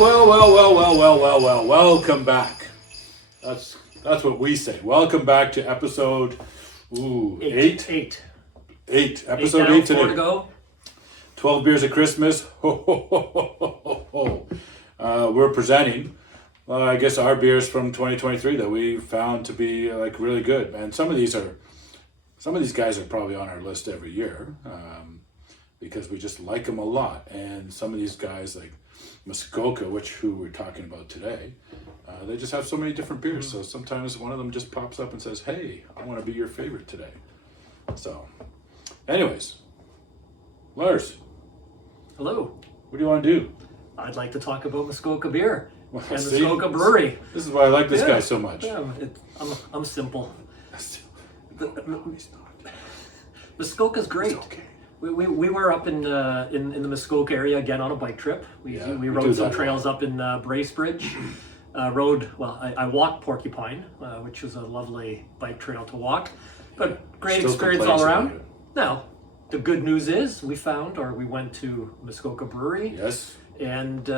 Well. Welcome back. That's what we say. Welcome back to episode eight. Episode 8 today. 4 to go. 12 beers of Christmas. We're presenting, I guess, our beers from 2023 that we found to be like really good. And some of these guys are probably on our list every year because we just like them a lot. And some of these guys like Muskoka, who we're talking about today, they just have so many different beers. So sometimes one of them just pops up and says, "Hey, I want to be your favorite today." So, anyways, Lars. Hello. What do you want to do? I'd like to talk about Muskoka beer and See? Muskoka Brewery. This is why I like this guy so much. Yeah, I'm simple. No, he's not. Muskoka's great. It's okay. We were up in the Muskoka area again on a bike trip. We rode some trails up in Bracebridge. I walked Porcupine, which was a lovely bike trail to walk. But great Still experience all around. about it. Now, the good news is we went to Muskoka Brewery. Yes. And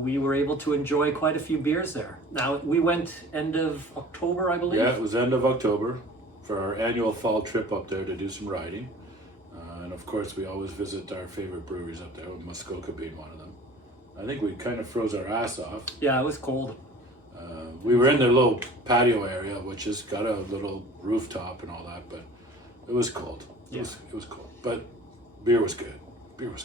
we were able to enjoy quite a few beers there. Now, we went end of October, I believe. Yeah, it was end of October for our annual fall trip up there to do some riding. And of course, we always visit our favorite breweries up there, with Muskoka being one of them. I think we kind of froze our ass off. Yeah, it was cold. We were in their little patio area, which has got a little rooftop and all that, but it was cold. It was cold. But beer was good. Beer was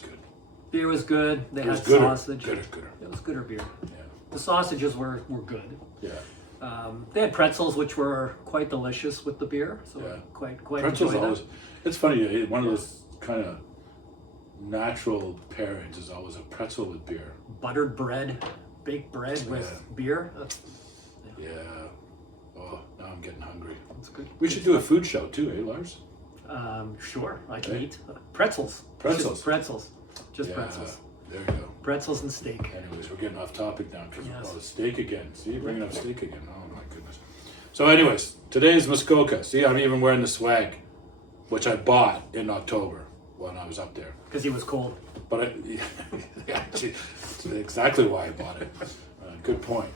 good. They had sausage. Gooder. It was gooder beer. Yeah. The sausages were good. Yeah. They had pretzels, which were quite delicious with the beer. So quite pretzels enjoyed always. that. It's funny. One of those kind of natural pairings is always a pretzel with beer. Buttered bread, baked bread with beer. Yeah. Oh, now I'm getting hungry. That's good. We should do a food show too, Lars? Sure, I can eat pretzels. Pretzels. Just pretzels. There you go. Pretzels and steak. Anyways, we're getting off topic now because steak again. See, bringing up steak again. Oh my goodness. So, anyways, today's Muskoka. See, I'm even wearing the swag, which I bought in October when I was up there. Because he was cold. But actually, that's exactly why I bought it. Good point.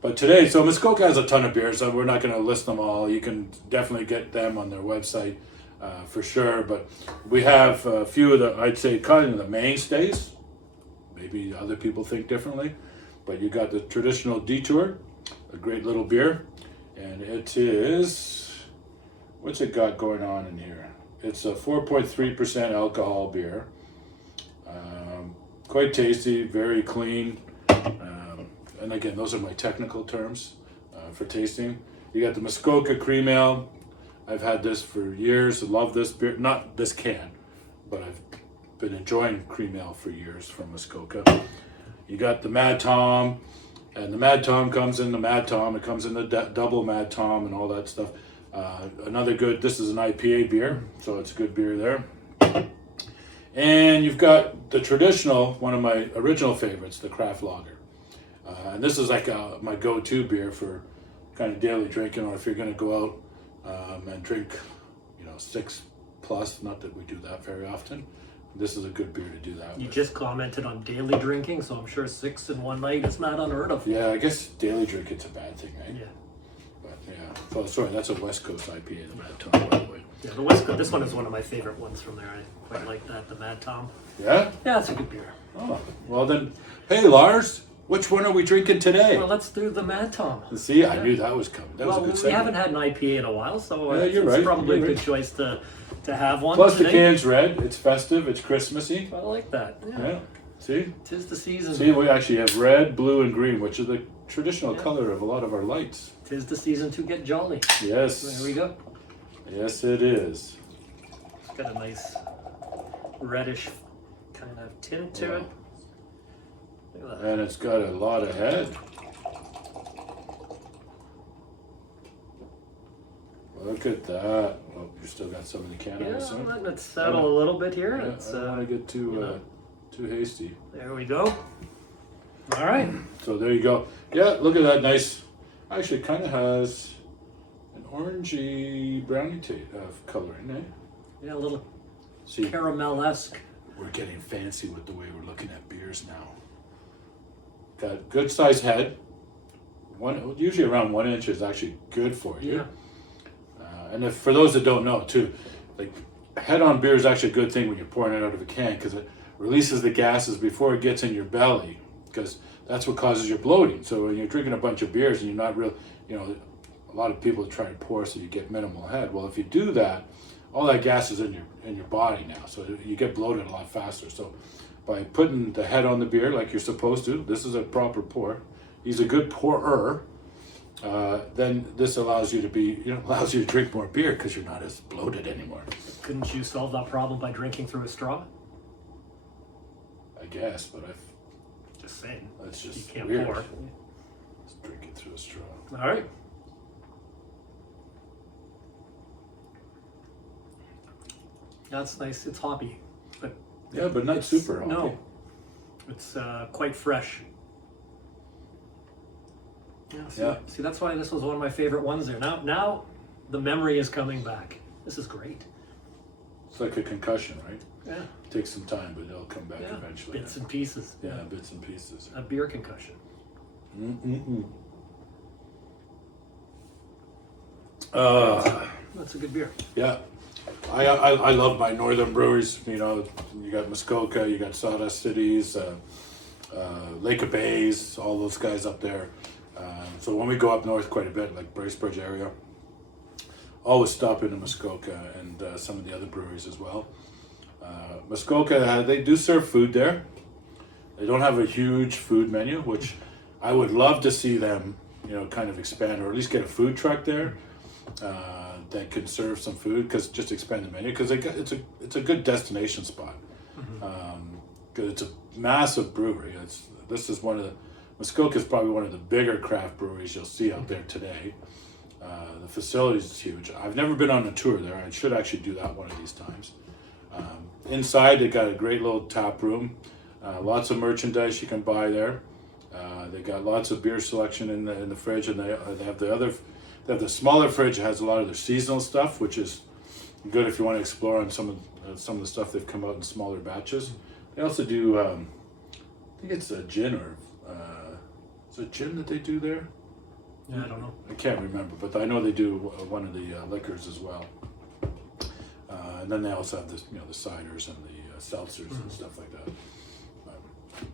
But today, so Muskoka has a ton of beers, so we're not going to list them all. You can definitely get them on their website for sure. But we have a few of the, I'd say, kind of the mainstays. Maybe other people think differently. But you got the traditional Detour, a great little beer. And it is, what's it got going on in here? It's a 4.3% alcohol beer. Quite tasty, very clean. And again, those are my technical terms for tasting. You got the Muskoka Cream Ale. I've had this for years. I love this beer. Not this can, but I've been enjoying Cream Ale for years from Muskoka. You got the Mad Tom. And the Mad Tom comes in the Mad Tom. It comes in the double Mad Tom and all that stuff. Another good, this is an IPA beer, so it's a good beer there. And you've got the traditional, one of my original favorites, the Craft Lager. And this is like my go-to beer for kind of daily drinking, or if you're going to go out and drink, 6 plus, not that we do that very often. This is a good beer to do that You with. just commented on daily drinking, so I'm sure 6 in one night is not unheard of. Yeah, I guess daily drinking's a bad thing, right? Yeah. But yeah, sorry, that's a West Coast IPA, the Mad Tom, by the way. Yeah, the West Coast, this one is one of my favorite ones from there. I quite like that, the Mad Tom. Yeah? Yeah, it's a good beer. Oh, well then, hey Lars, which one are we drinking today? Well, let's do the Mad Tom. See, I knew that was coming. That was a good we segment. haven't had an IPA in a while, so Yeah, you're it's right. probably You're a good right. choice to have one Plus today. the can's red, it's festive, it's Christmassy. I like that. Yeah, see? 'Tis the season. See, we actually have red, blue, and green, which is the traditional color of a lot of our lights. 'Tis the season to get jolly. Yes. There we go. Yes, it is. It's got a nice reddish kind of tint to it. Look at that. And it's got a lot of head. Look at that. Oh, you still got some in the can, I Yeah, assume? letting it settle a little bit here. Yeah, It's, I don't want to get too hasty. there we go. All right. So there you go. Yeah, look at that nice. Actually, it kind of has an orangey brownie coloring, eh? Yeah, a little See, caramel-esque. we're getting fancy with the way we're looking at beers now. got good size head. Usually around 1 inch is actually good for you. Yeah. And if for those that don't know too, like head on beer is actually a good thing when you're pouring it out of a can because it releases the gases before it gets in your belly because that's what causes your bloating. So when you're drinking a bunch of beers and you're not real, a lot of people try to pour so you get minimal head. Well, if you do that, all that gas is in your body now, so you get bloated a lot faster. So by putting the head on the beer like you're supposed to, this is a proper pour. He's a good pourer. Then this allows you to drink more beer because you're not as bloated anymore. Couldn't you solve that problem by drinking through a straw? I guess, but Just saying. that's just You can't weird. pour. Let's drink it through a straw. All right. That's nice. It's hoppy, but Yeah, but not super hoppy. No, it's quite fresh. Yeah, see, that's why this was one of my favorite ones there. Now, the memory is coming back. This is great. It's like a concussion, right? Yeah. It takes some time, but it'll come back eventually. Bits and pieces. Yeah, bits and pieces. A beer concussion. That's a good beer. Yeah. I love my northern breweries. You got Muskoka, you got Sawdust Cities, Lake of Bays, all those guys up there. So when we go up north quite a bit, like Bracebridge area, always stop into Muskoka and some of the other breweries as well. Muskoka, they do serve food there. They don't have a huge food menu, which I would love to see them, kind of expand or at least get a food truck there that can serve some food. Because just expand the menu because it's a good destination spot. Because it's a massive brewery. Muskoka is probably one of the bigger craft breweries you'll see out there today. The facility is huge. I've never been on a tour there. I should actually do that one of these times. Inside, they got a great little tap room. Lots of merchandise you can buy there. They got lots of beer selection in the fridge, and they have the smaller fridge that has a lot of their seasonal stuff, which is good if you want to explore on some of the stuff they've come out in smaller batches. They also do, I think it's a gin or is it gin that they do there? Yeah, I don't know. I can't remember, but I know they do one of the liquors as well. And then they also have this, the ciders and the seltzers and stuff like that.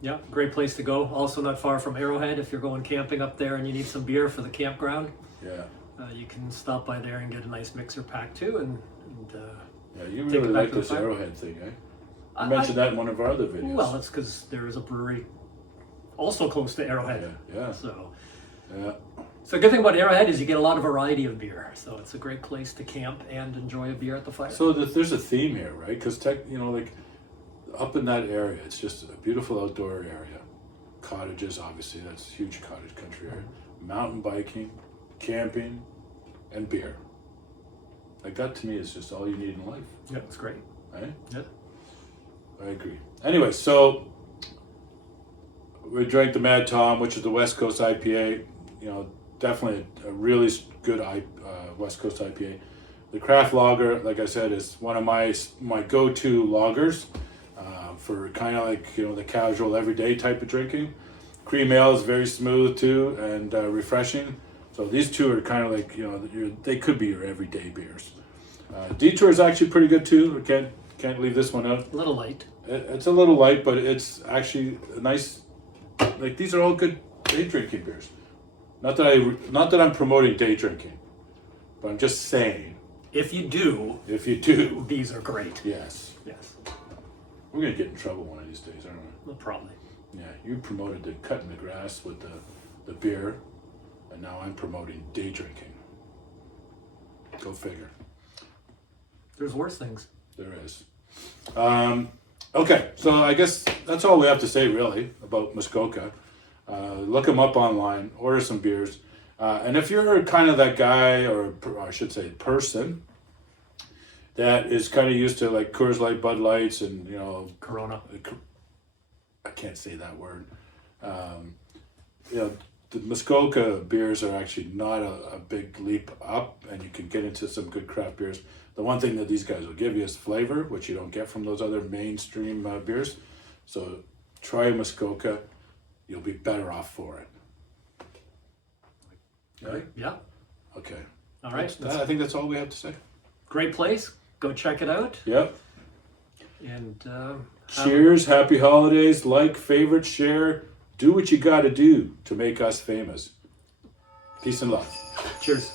Yeah, great place to go. Also not far from Arrowhead if you're going camping up there and you need some beer for the campground. Yeah. You can stop by there and get a nice mixer pack too. And yeah, you really like this Arrowhead thing, eh? You mentioned that in one of our other videos. Well, it's because there is a brewery also close to Arrowhead. Yeah. So the good thing about Arrowhead is you get a lot of variety of beer. So it's a great place to camp and enjoy a beer at the fire. So there's a theme here, right? Because like up in that area, it's just a beautiful outdoor area. Cottages, obviously, that's a huge cottage country area. Mountain biking, camping, and beer. Like that to me is just all you need in life. Yeah, it's great. Right? Yeah. I agree. Anyway, so we drank the Mad Tom, which is the West Coast IPA. Definitely a really good West Coast IPA. The craft lager, like I said, is one of my go-to lagers for kind of like the casual, everyday type of drinking. Cream ale is very smooth too and refreshing. So these two are kind of like they could be your everyday beers. Detour is actually pretty good too. Can't leave this one out. A little light. It's a little light, but it's actually a nice. Like these are all good day drinking beers. Not that I'm promoting day drinking, but I'm just saying. If you do, these are great. Yes. We're gonna get in trouble one of these days, aren't we? Well, probably. Yeah, you promoted the cutting the grass with the beer, and now I'm promoting day drinking. Go figure. There's worse things. There is. Okay, so I guess that's all we have to say really about Muskoka. Look them up online, order some beers. And if you're kind of that guy, or I should say person, that is kind of used to like Coors Light, Bud Lights, and Corona. I can't say that word. The Muskoka beers are actually not a big leap up, and you can get into some good craft beers. The one thing that these guys will give you is flavor, which you don't get from those other mainstream beers. So try Muskoka. you'll be better off for it. Right? Yeah. Okay. All right. I think that's all we have to say. Great place. Go check it out. Yep. And cheers. Happy holidays. Like, favorite, share. Do what you got to do to make us famous. Peace and love. Cheers.